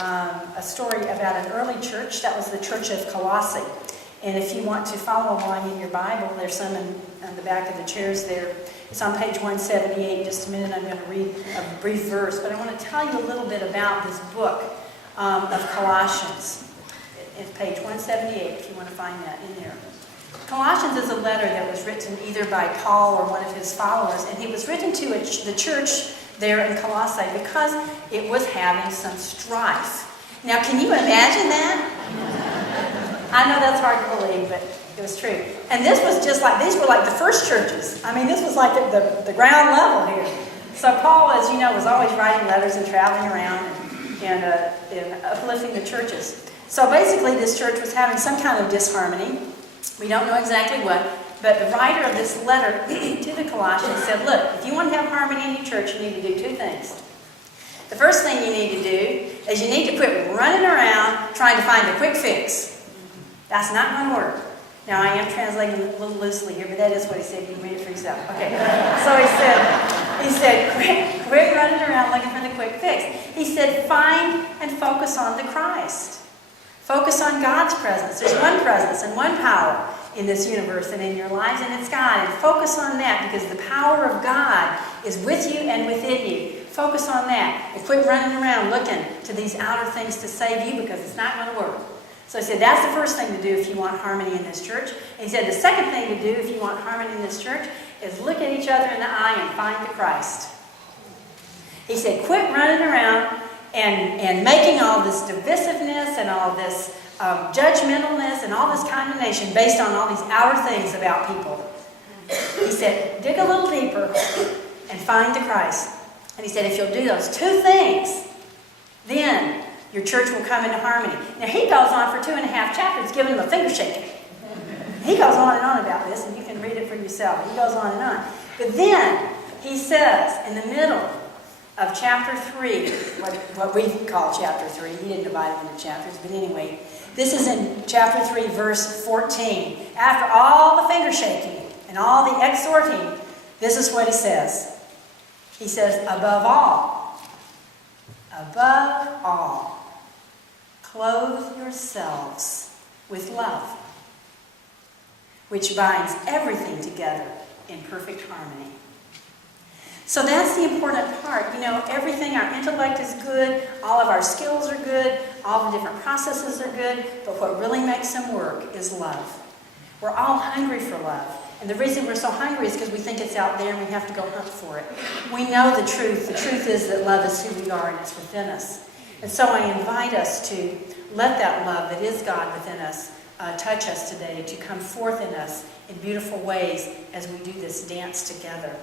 a story about an early church. That was the church of Colossae. And if you want to follow along in your Bible, there's some in the back of the chairs there. It's on page 178. Just a minute, I'm going to read a brief verse. But I want to tell you a little bit about this book of Colossians. It's page 178, if you want to find that in there. Colossians is a letter that was written either by Paul or one of his followers. And he was written to the church there in Colossae because it was having some strife. Now, can you imagine that? I know that's hard to believe, but it was true. And this was just like, these were like the first churches. I mean, this was like at the ground level here. So Paul, as you know, was always writing letters and traveling around and uplifting the churches. So basically, this church was having some kind of disharmony. We don't know exactly what, but the writer of this letter to the Colossians said, look, if you want to have harmony in your church, you need to do two things. The first thing you need to do is you need to quit running around trying to find a quick fix. That's not going to work. Now, I am translating a little loosely here, but that is what he said. You can read it for yourself. Okay. So he said, quit running around looking for the quick fix. He said, find and focus on the Christ. Focus on God's presence. There's one presence and one power in this universe and in your lives, and it's God. And focus on that because the power of God is with you and within you. Focus on that. And quit running around looking to these outer things to save you because it's not going to work. So he said, that's the first thing to do if you want harmony in this church. And he said, the second thing to do if you want harmony in this church is look at each other in the eye and find the Christ. He said, quit running around and making all this divisiveness and all this judgmentalness and all this condemnation based on all these outer things about people. He said, dig a little deeper and find the Christ. And he said, if you'll do those two things, then your church will come into harmony. Now, he goes on for 2.5 chapters giving them a finger shaking. He goes on and on about this, and you can read it for yourself. He goes on and on. But then, he says, in the middle of chapter 3, what we call chapter 3, he didn't divide them into chapters, but anyway, this is in chapter 3, verse 14. After all the finger shaking and all the exhorting, this is what he says. He says, above all, clothe yourselves with love, which binds everything together in perfect harmony. So that's the important part. You know, everything, our intellect is good, all of our skills are good, all the different processes are good, but what really makes them work is love. We're all hungry for love. And the reason we're so hungry is because we think it's out there and we have to go hunt for it. We know the truth. The truth is that love is who we are and it's within us. And so I invite us to let that love that is God within us touch us today, to come forth in us in beautiful ways as we do this dance together.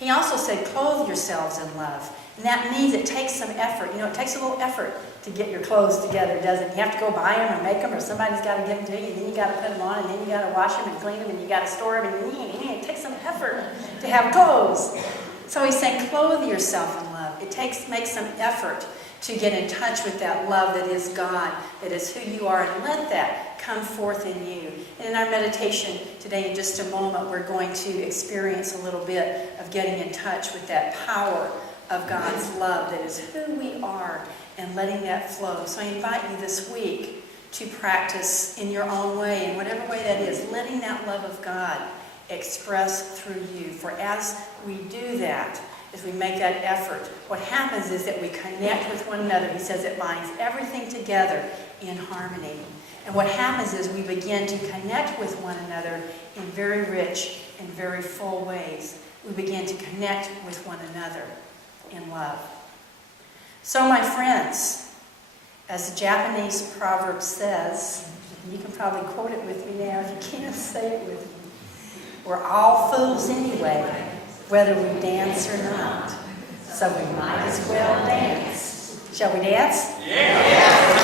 He also said, clothe yourselves in love. And that means it takes some effort. You know, it takes a little effort to get your clothes together, doesn't it? You have to go buy them or make them, or somebody's got to give them to you, and then you got to put them on, and then you got to wash them and clean them, and you got to store them, and it takes some effort to have clothes. So he's saying, clothe yourself in love. It makes some effort to get in touch with that love that is God, that is who you are, and let that come forth in you. And in our meditation today, in just a moment, we're going to experience a little bit of getting in touch with that power of God's love that is who we are and letting that flow. So I invite you this week to practice in your own way, in whatever way that is, letting that love of God express through you. For as we do that, as we make that effort, what happens is that we connect with one another. He says it binds everything together in harmony. And what happens is we begin to connect with one another in very rich and very full ways. We begin to connect with one another in love. So my friends, as the Japanese proverb says, you can probably quote it with me now if you can't say it with me, we're all fools anyway, whether we dance or not. So we might as well dance. Shall we dance? Yeah.